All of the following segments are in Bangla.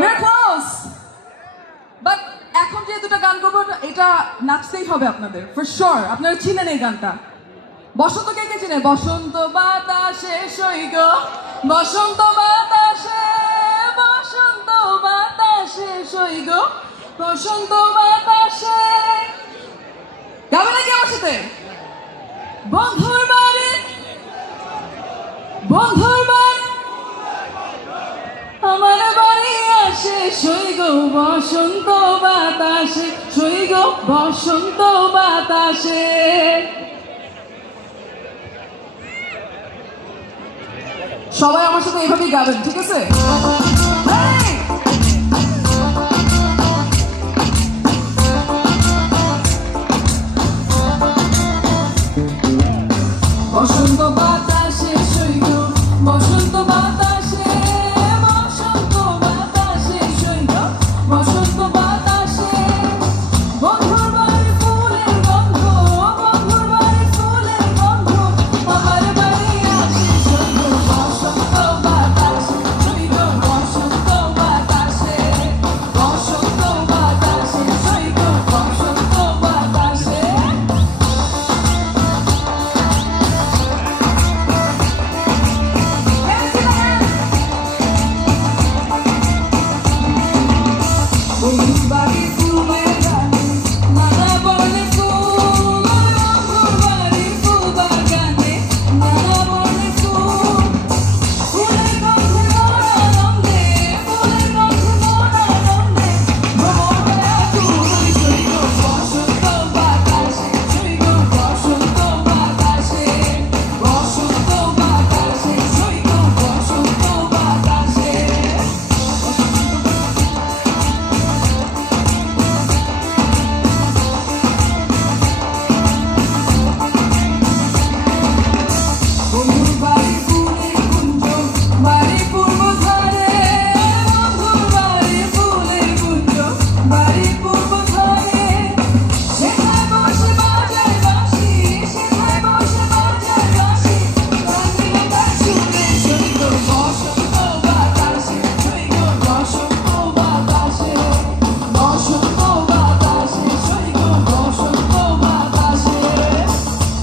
We're close. But এখন যে দুটো গান করবো এটা নাচতেই হবে আপনাদের for sure. আপনারা চিনেন এই গানটা। বসন্ত কে কে চিনে? বসন্ত বাতাসে সইগ, বসন্ত বাতাসে, বসন্ত বাতাসে সইগ, বসন্ত বাতাসে। গাবে নাকি আমার সাথে? বন্ধুর বাড়ি, বন্ধুর বাড়ি, আমার বাড়ি আসে সইগ বসন্ত বাতাসে, সইগ বসন্ত বাতাসে। সবাই আমার সাথে এইভাবেই গাবেন, ঠিক আছে? বসন্ত বাতাসে সইগ, বসন্ত বাতাসে, বসন্ত বাতাসে সইগ, বসন্ত বাতাসে। বন্ধুর বাড়ি ফুলের গন্ধ, বন্ধুর বাড়ি ফুলের গন্ধ, আমার বাড়ি আসে সইগ বসন্ত বাতাসে, সইগ বসন্ত বাতাসে, বসন্ত বাতাসে সইগ বসন্ত বাতাসে। বাড়ি ফুলে গানে নানা বনে ফুল, বন্ধুর বাড়ি ফুল বাগানে নানা বনে ফুল। ফুলের গন্ধে মন আনন্দে, ফুলের গন্ধে মন আনন্দে, ভ্রমণে আকুল সইগ বসন্ত বাতাসে, সইগ বসন্ত বাতাসে, বসন্ত বাতাসে সইগ বসন্ত বাতাসে। বন্ধুর বাড়ি ফুলের কুঞ্জ, বাড়ি পূর্ব ধারে, বন্ধুর বাড়ি ফুলের কুঞ্জ, বাড়ি পূর্ব ধারে। সেখানে বসে বাজায় বাঁশি, সেখানে বসে বাজায় বাঁশি, রাঙিয়ে তার সুরে সইগ বসন্ত বাতাসে, সইগ বসন্ত বাতাসে, বসন্ত বাতাসে সইগ বসন্ত বাতাসে।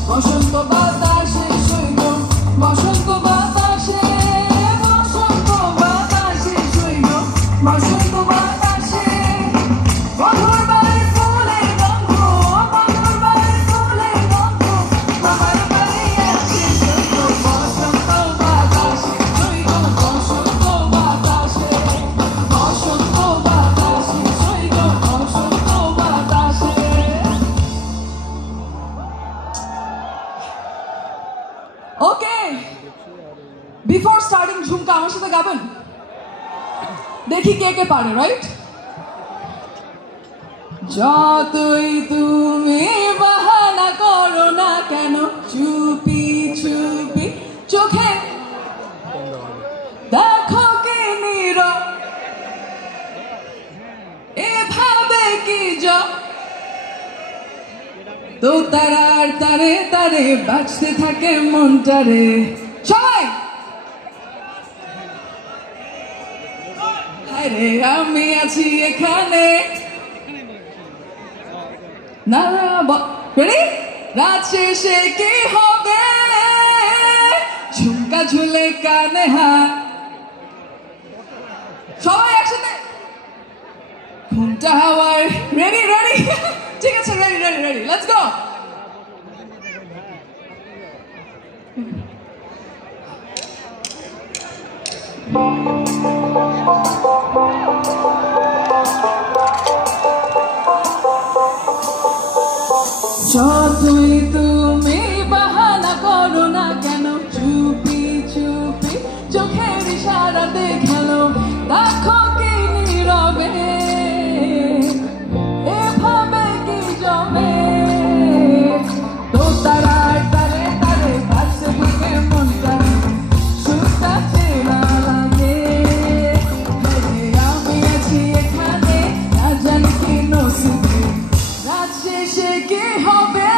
বসন্ত বাতাসে সইগ, বসন্ত বাতাসে, বসন্ত বাতাসে সইগ বসন্ত বাতাসে। বন্ধুর বাড়ি ফুলের গন্ধ, বন্ধুর বাড়ি ফুলের গন্ধ, আমার বাড়ি আসে সইগ বসন্ত বাতাসে, সইগ বসন্ত বাতাসে, বসন্ত বাতাসে সইগ বসন্ত বাতাসে। ওকে, বিফোর স্টার্টিং ঝুমকা আমার সাথে গাবেন? দেখি কে কে পারে, রাইট? যতই তুমি বাহানা করো না কেন, চুপি চুপি চোখে দেখো কি নীরব, এভাবে কি তো তারার তারে তারে বাঁচতে থাকে মনটারে। সবাই আরে আমি আছি এখানে না, রেডি? রাত শেষে কি হবে, ঝুমকা ঝুলে কানে হাত, সবাই একসাথে ঘুমটা হাওয়ায়। Ready ready? ঠিক আছে, ready ready ready, let's go. যতই তুমি বাহানা করো না কেন, চুপি চুপি চোখের ইশারাতে খেলো, দেখো কি নীরবে, এভাবে কি জমে তো তারার তারে তারে বাঁচতে থাকে মনটা, সুখটা চেনা লাগে। আমি আছি এখানে না জানি কি নসিবে, রাত শেষে কি হবে,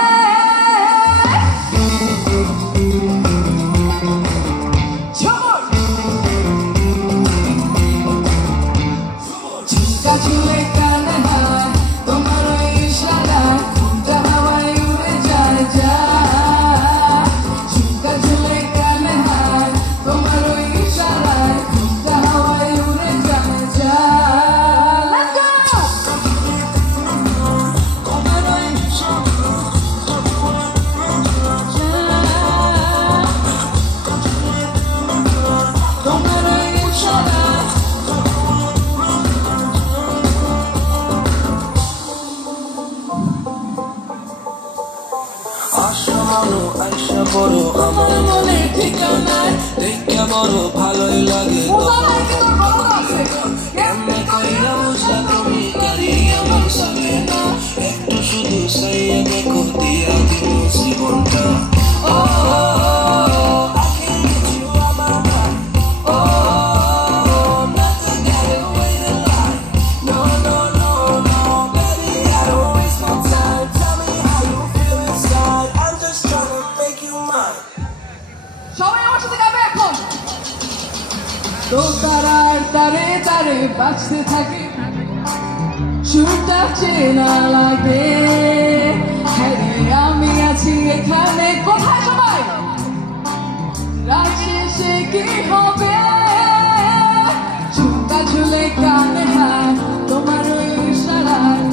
পরও আমার মনে ঠিকানায় দেখা বড় ভালোই লাগে কেমনে কইরা বসা তুমি গাড়ি আমার সামনে না একটু শুধু সাইয়া দেখো দিয়া দিল জীবনটা সবাই আমার সাথে গাবে এখন তো তারার তারে তারে বাঁচতে থাকে সুরটা চেনা লাগে হ্যাঁ রে, আমি আছি এখানে কোথায় সবাই রাত শেষে কি হবে চুপটা ঝুলে কানে হাত তোমার ওই ইশারায়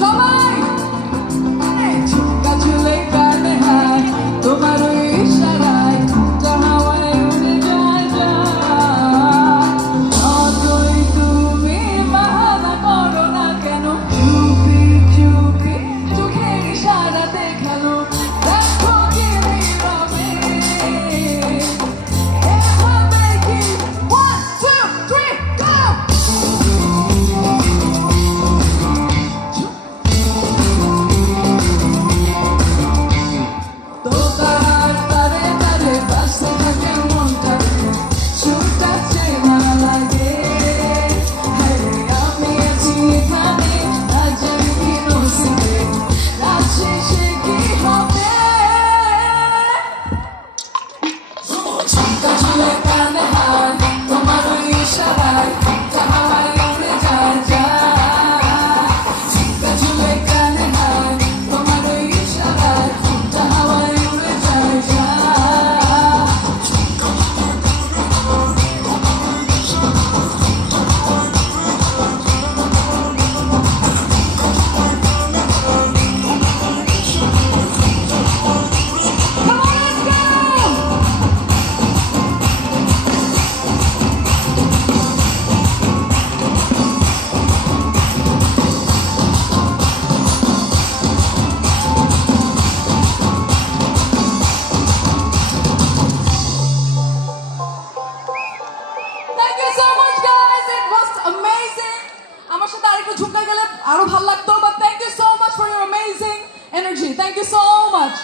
সবাই চুপটা ঝুলে কানে হাত তোমার ওই ইশারায় হাওয়ায় উড়ে যায় অতই তুমি বাহানা করো না কেন চুপি চুপি চোখের ইশারা দেখানো দেখো কি নীরবে এভাবে কি 1 2 3 go তো তার তারে তারে বাঁচতে থাকে মনটা সুরটা চেনা লাগে হ্যাঁ রে, আমি আছি এখানে আজ আমি কি নসিবে রাত শেষে কি হবে চুপটা ঝুলে কানে হাত তোমার ওই ইশারায় হাওয়ায় উড়ে যায় চুপটা ঝুলে কানে হাত তোমার ওই ইশারায় হাওয়ায় উড়ে যায় Come on, let's go! Thank you so much, guys. It was amazing. আমার সাথে আরেকটু ঝুঁকা গেলে আরো ভালো লাগতো, but thank you so much for your amazing energy. Thank you so much.